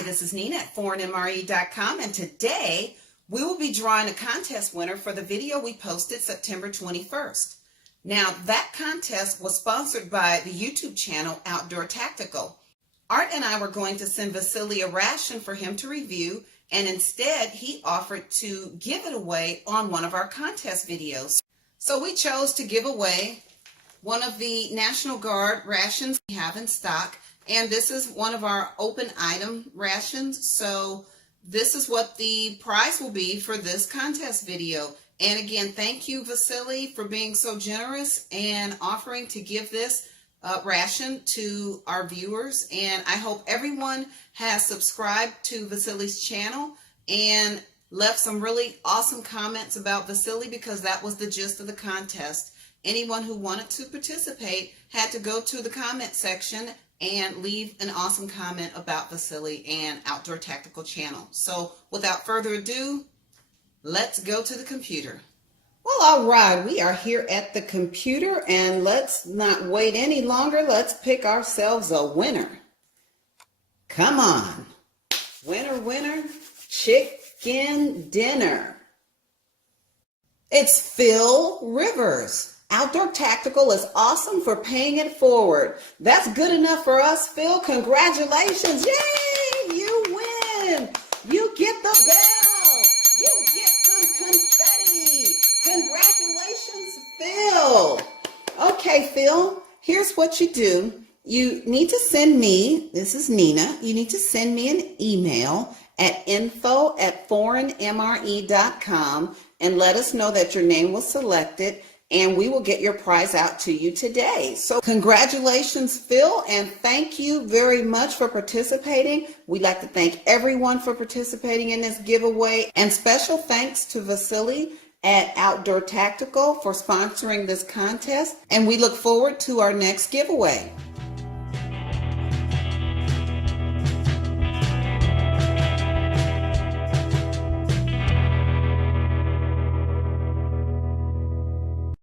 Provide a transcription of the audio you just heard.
Hi, this is Nina at ForeignMRE.com, and today we will be drawing a contest winner for the video we posted September 21st. Now, that contest was sponsored by the YouTube channel Outdoor Tactical. Art and I were going to send Vasily a ration for him to review, and instead he offered to give it away on one of our contest videos. So we chose to give away one of the National Guard rations we have in stock. And this is one of our open item rations. So this is what the prize will be for this contest video. And again, thank you, Vasily, for being so generous and offering to give this ration to our viewers. And I hope everyone has subscribed to Vasily's channel and left some really awesome comments about Vasily, because that was the gist of the contest. Anyone who wanted to participate had to go to the comment section and leave an awesome comment about Vasily and Outdoor Tactical channel. So without further ado, let's go to the computer. Well, all right, we are here at the computer, and let's not wait any longer. Let's pick ourselves a winner. Come on. Winner, winner, chicken dinner. It's Phil Rivers. Outdoor Tactical is awesome for paying it forward. That's good enough for us, Phil. Congratulations. Yay! You win. You get the bell. You get some confetti. Congratulations, Phil. Okay, Phil, here's what you do. You need to send me, this is Nina, you need to send me an email at info@ForeignMRE.com and let us know that your name was selected, and we will get your prize out to you today. So congratulations, Phil, and thank you very much for participating. We'd like to thank everyone for participating in this giveaway, and special thanks to Vasily at Outdoor Tactical for sponsoring this contest, and we look forward to our next giveaway.